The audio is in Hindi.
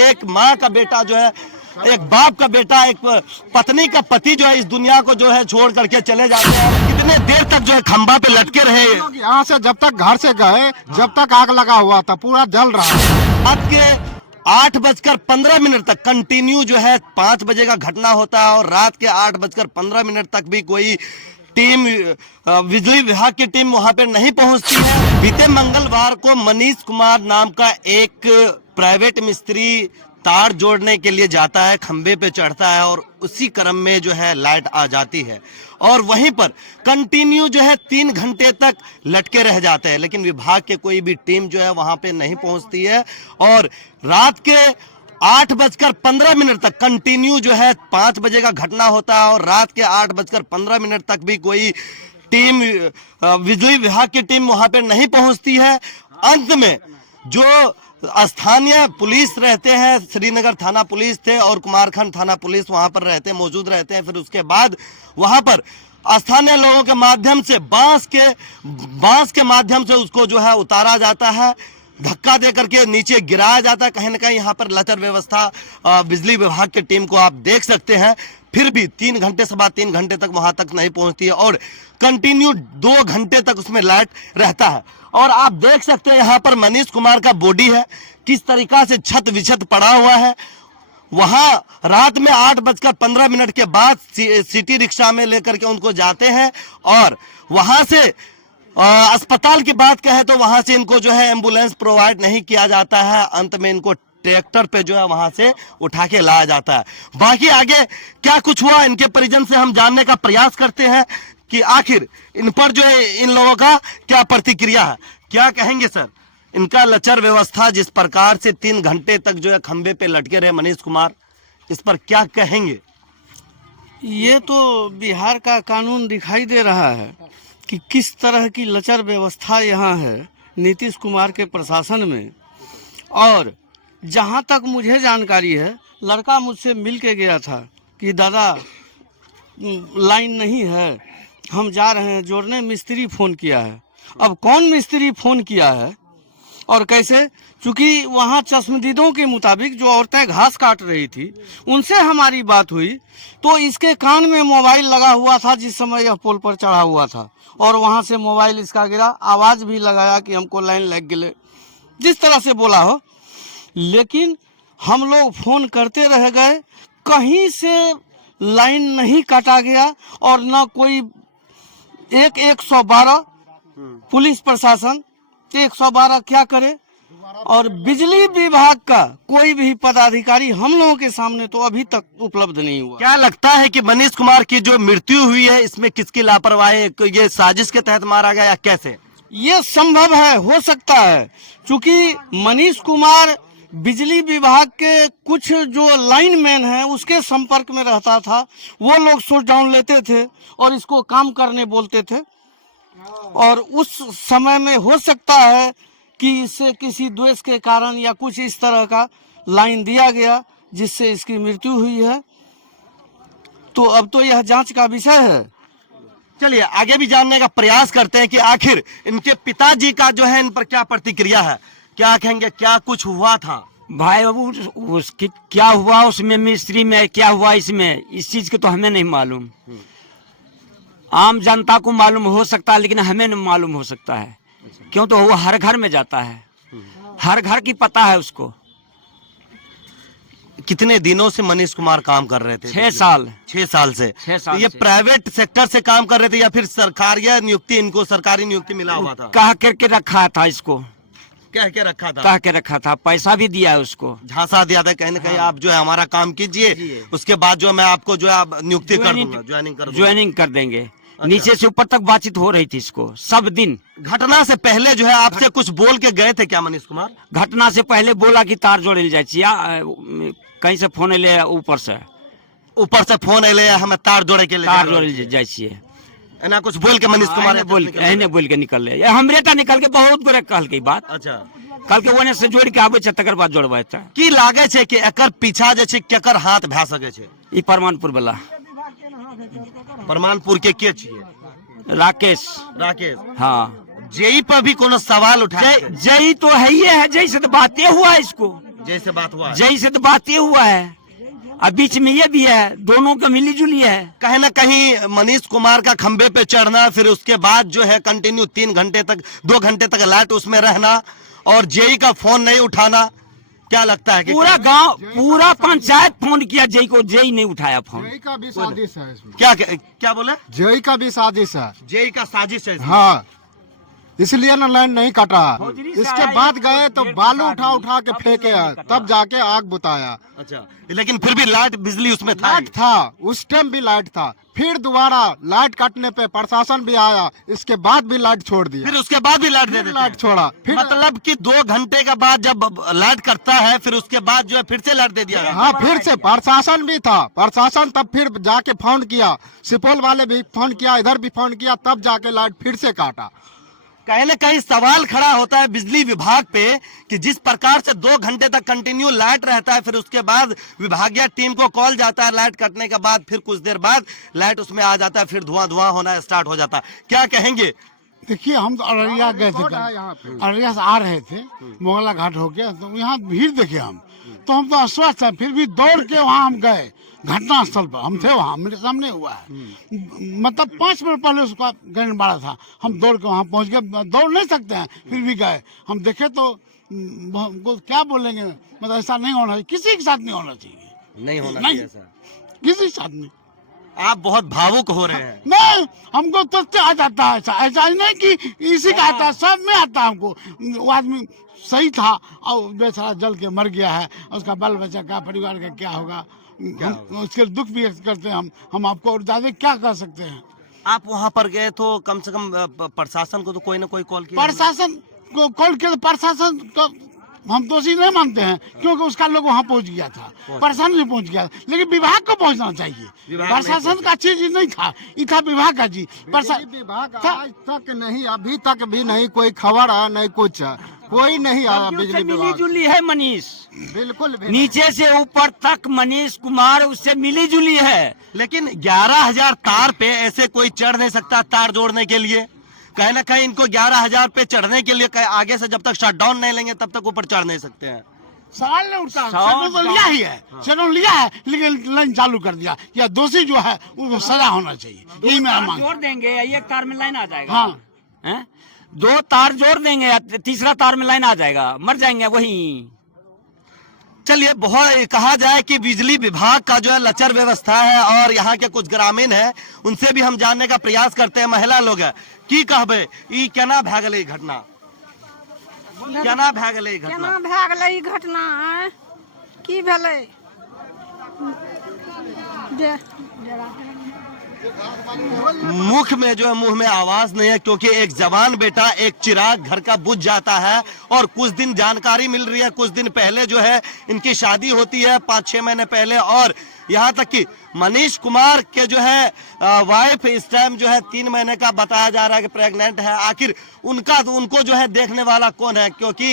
एक माँ का बेटा जो है, एक बाप का बेटा, एक पत्नी का पति जो है इस दुनिया को जो है छोड़ करके चले जाते हैं। कितने देर तक जो है खंभा पे लटके रहे। यहाँ से जब तक घर से गए, जब तक आग लगा हुआ था, पूरा जल रहा है। रात के 8:15 तक कंटिन्यू जो है, 5 बजे का घटना होता है और रात के 8:15 तक भी कोई टीम, बिजली विभाग की टीम वहां पे नहीं पहुंचती है। बीते मंगलवार को मनीष कुमार नाम का एक प्राइवेट मिस्त्री तार जोड़ने के लिए जाता है, खंबे पे चढ़ता है और उसी क्रम में जो है लाइट आ जाती है और वहीं पर कंटिन्यू जो है 3 घंटे तक लटके रह जाते हैं, लेकिन विभाग के कोई भी टीम जो है वहां पे नहीं पहुंचती है। और रात के 8:15 तक कंटिन्यू जो है, 5 बजे का घटना होता है और रात के 8:15 तक भी कोई टीम, बिजली विभाग की टीम वहां पे नहीं पहुंचती है। अंत में जो स्थानीय पुलिस रहते हैं, श्रीनगर थाना पुलिस थे और कुमारखंड थाना पुलिस वहां पर मौजूद रहते हैं, फिर उसके बाद वहां पर स्थानीय लोगों के माध्यम से बांस के माध्यम से उसको जो है उतारा जाता है, धक्का दे करके नीचे गिराया जाता है। कहीं ना कहीं यहाँ पर लचर व्यवस्था बिजली विभाग की टीम को आप देख सकते हैं, फिर भी 3 घंटे से बाद 3 घंटे तक वहां तक नहीं पहुंचती है और कंटिन्यू 2 घंटे तक उसमें लाइट रहता है। और आप देख सकते हैं यहाँ पर मनीष कुमार का बॉडी है, किस तरीका से छत विछत पड़ा हुआ है। वहां रात में 8:15 के बाद सिटी रिक्शा में लेकर के उनको जाते हैं और वहां से अस्पताल की बात कहें तो वहां से इनको जो है एम्बुलेंस प्रोवाइड नहीं किया जाता है। अंत में इनको ट्रैक्टर पे जो है वहां से उठा के लाया जाता है। बाकी आगे क्या कुछ हुआ, इनके परिजन से हम जानने का प्रयास करते हैं कि आखिर इन पर जो है इन लोगों का क्या प्रतिक्रिया है। क्या कहेंगे सर, इनका लचर व्यवस्था जिस प्रकार से 3 घंटे तक जो है खंबे पे लटके रहे मनीष कुमार, इस पर क्या कहेंगे? ये तो बिहार का कानून दिखाई दे रहा है कि किस तरह की लचर व्यवस्था यहाँ है नीतीश कुमार के प्रशासन में। और जहाँ तक मुझे जानकारी है, लड़का मुझसे मिल के गया था कि दादा लाइन नहीं है, हम जा रहे हैं जोड़ने। मिस्त्री फ़ोन किया है। अब कौन मिस्त्री फ़ोन किया है और कैसे, चूँकि वहाँ चश्मदीदों के मुताबिक जो औरतें घास काट रही थी उनसे हमारी बात हुई तो इसके कान में मोबाइल लगा हुआ था जिस समय यह पोल पर चढ़ा हुआ था और वहाँ से मोबाइल इसका गिरा। आवाज़ भी लगाया कि हमको लाइन लग गए, जिस तरह से बोला हो, लेकिन हम लोग फ़ोन करते रह गए, कहीं से लाइन नहीं काटा गया और न कोई 112 पुलिस प्रशासन 112 क्या करे और बिजली विभाग का कोई भी पदाधिकारी हम लोगों के सामने तो अभी तक उपलब्ध नहीं हुआ। क्या लगता है कि मनीष कुमार की जो मृत्यु हुई है इसमें किसकी लापरवाही, ये साजिश के तहत मारा गया या कैसे? ये संभव है, हो सकता है, क्योंकि मनीष कुमार बिजली विभाग के कुछ जो लाइनमैन हैं उसके संपर्क में रहता था। वो लोग शॉट डाउन लेते थे और इसको काम करने बोलते थे और उस समय में हो सकता है कि इससे किसी द्वेष के कारण या कुछ इस तरह का लाइन दिया गया जिससे इसकी मृत्यु हुई है। तो अब तो यह जांच का विषय है। चलिए आगे भी जानने का प्रयास करते हैं कि आखिर इनके पिताजी का जो है इन पर क्या प्रतिक्रिया है। क्या कहेंगे, क्या कुछ हुआ था? भाई बाबू उसकी क्या हुआ, उसमें मिस्त्री में क्या हुआ, इसमें इस चीज के तो हमें नहीं मालूम। आम जनता को मालूम हो सकता है लेकिन हमें नहीं मालूम हो सकता है, क्यों तो वो हर घर में जाता है, हर घर की पता है उसको। कितने दिनों से मनीष कुमार काम कर रहे थे? 6 साल। 6 साल से। 6 साल ये से। प्राइवेट सेक्टर से काम कर रहे थे या फिर सरकारी नियुक्ति, इनको सरकारी नियुक्ति मिला हुआ था? कह करके रखा था इसको, कह के रखा था, कह के रखा था, पैसा भी दिया है उसको, झांसा दिया था कहीं ना कहीं। आप जो है हमारा काम कीजिए, उसके बाद जो मैं आपको जो है नियुक्ति कर दूंगा, ज्वाइनिंग कर देंगे। नीचे से ऊपर तक बातचीत हो रही थी इसको सब दिन। घटना से पहले जो है आपसे कुछ बोल के गए थे क्या मनीष कुमार? घटना से पहले बोला कि तार जोड़े जाए, कहीं से फोन ले, ऊपर से फोन अले हमें तार जोड़े के लिए, तार जोड़े जाए ना कुछ बोल के मनीष कुमार बोल के निकल ले, हमरे ता निकल के बहुत गोरे कहल के बात। अच्छा, कल के ओने से जोड़ के आबे छै तकर बाद जोड़बे त की लागे छै कि एकर पीछा जे छै केकर हाथ भए सके छै? ई परमानपुर वाला। परमानपुर के छिए? राकेश। हाँ, हाँ। जेई पर भी कोनो सवाल उठाए? जेई तो है ही है, जैसे तो बातें हुआ इसको। जैसे बात हुआ है। जैसे तो बात ये हुआ है, अब बीच में ये भी है, दोनों का मिली जुली है। कहीं ना कहीं मनीष कुमार का खंबे पे चढ़ना, फिर उसके बाद जो है कंटिन्यू 3 घंटे तक 2 घंटे तक लाइट उसमें रहना और जेई का फोन नहीं उठाना, क्या लगता है कि पूरा गांव, पूरा पंचायत फोन किया, जेई को, जेई नहीं उठाया फोन। जेई का भी साजिश है इसमें। क्या बोले? जेई का भी साजिश है। जेई का साजिश है इसमें। हाँ, इसलिए ना लाइन नहीं काटा। फौजरी से इसके आया बाद ये गए तो 1.5 बालू घंटा उठा उठा के अब फेंके नहीं हैं, कटा। तब जाके आग बुताया। अच्छा, लेकिन फिर भी लाइट बिजली उसमें था। लाइट था, उस टाइम भी लाइट था। फिर दोबारा लाइट काटने पे प्रशासन भी आया, इसके बाद भी लाइट छोड़ दिया। फिर उसके बाद भी लाइट दे फिर देते लाइट हैं। छोड़ा। फिर मतलब कि 2 घंटे के बाद जब लाइट कटता है, फिर उसके बाद जो है फिर से लाइट दे दिया गया। हाँ, फिर से प्रशासन भी था। प्रशासन तब फिर जाके फोन किया, सुपौल वाले भी फोन किया, इधर भी फोन किया, तब जाके लाइट फिर से काटा। कहीं ना कहीं सवाल खड़ा होता है बिजली विभाग पे कि जिस प्रकार से 2 घंटे तक कंटिन्यू लाइट रहता है, फिर उसके बाद विभागीय टीम को कॉल जाता है लाइट कटने के बाद, फिर कुछ देर बाद लाइट उसमें आ जाता है, फिर धुआं होना स्टार्ट हो जाता है। क्या कहेंगे? देखिए, हम तो अररिया गए थे यहाँ पे। अररिया से आ रहे थे, मोगला घाट हो गया, तो यहाँ भीड़ देखे हम, तो हम तो अस्वस्थ हैं, फिर भी दौड़ के वहाँ हम गए घटना स्थल पर। हम थे वहाँ, मेरे सामने हुआ है, मतलब 5 मिनट पहले उसका ग्रहण बाड़ा था। हम दौड़ के वहाँ पहुँच गए, दौड़ नहीं सकते हैं, फिर भी गए। हम देखे तो हमको क्या बोलेंगे, मतलब ऐसा नहीं होना चाहिए, किसी के साथ नहीं होना चाहिए, नहीं होना नहीं। चाहिए ऐसा। किसी के साथ नहीं। आप बहुत भावुक हो रहे हैं। नहीं, हमको तो आ जाता है ऐसा, ऐसा ही नहीं कि इसी का आता है, सब में आता है हमको। वो आदमी सही था और बेचारा जल के मर गया है, उसका बाल बच्चा का, परिवार का क्या होगा, हम उसके दुख भी व्यक्त करते हैं। हम आपको और ज्यादा क्या कर सकते हैं। आप वहां पर गए तो कम से कम प्रशासन को तो कोई ना कोई कॉल किया। प्रशासन को कॉल किया, तो प्रशासन को हम दोषी नहीं मानते हैं, क्योंकि उसका लोग वहाँ पहुँच गया था, प्रशासन भी पहुँच गया, लेकिन विभाग को पहुँचना चाहिए। विभाग नहीं प्रशासन का चीज नहीं था, ये था विभाग का चीज। बिजली विभाग आज तक नहीं, अभी तक भी नहीं कोई खबर है, नहीं कुछ, कोई नहीं आया उससे बिजली मिली विभाग। जुली है मनीष, बिल्कुल भी नीचे से ऊपर तक मनीष कुमार उससे मिली जुली है। लेकिन 11,000 तार पे ऐसे कोई चढ़ नहीं सकता तार जोड़ने के लिए। कहीं ना कहीं इनको 11,000 पे चढ़ने के लिए आगे से जब तक शटडाउन नहीं लेंगे तब तक ऊपर चढ़ नहीं सकते हैं। सवाल नहीं उठता, सवाल शेड्यूल तो लिया ही है, शेड्यूल लिया है, लेकिन लाइन चालू कर दिया। या दोषी जो है उसको सजा होना चाहिए, यही मेरा तार मांग। जोड़ देंगे, एक तार में लाइन आ जाएगा। हाँ, हैं? 2 तार जोड़ देंगे, तीसरा तार में लाइन आ जाएगा, मर जाएंगे वहीं। चलिए, बहुत कहा जाए कि बिजली विभाग का जो है लचर व्यवस्था है, और यहाँ के कुछ ग्रामीण हैं, उनसे भी हम जानने का प्रयास करते हैं। महिला लोग है, की कहबे ई केना भए गेलै ई घटना, केना भए गेलै ई घटना? केना भए गेलै ई घटना, आँय? की भेलै? मुख में जो है, मुंह में आवाज नहीं है, क्योंकि एक जवान बेटा, एक चिराग घर का बुझ जाता है। और कुछ दिन जानकारी मिल रही है, कुछ दिन पहले जो है इनकी शादी होती है, 5-6 महीने पहले, और यहाँ तक कि मनीष कुमार के जो है वाइफ इस टाइम जो है 3 महीने का बताया जा रहा है कि प्रेग्नेंट है। आखिर उनको जो है देखने वाला कौन है, क्योंकि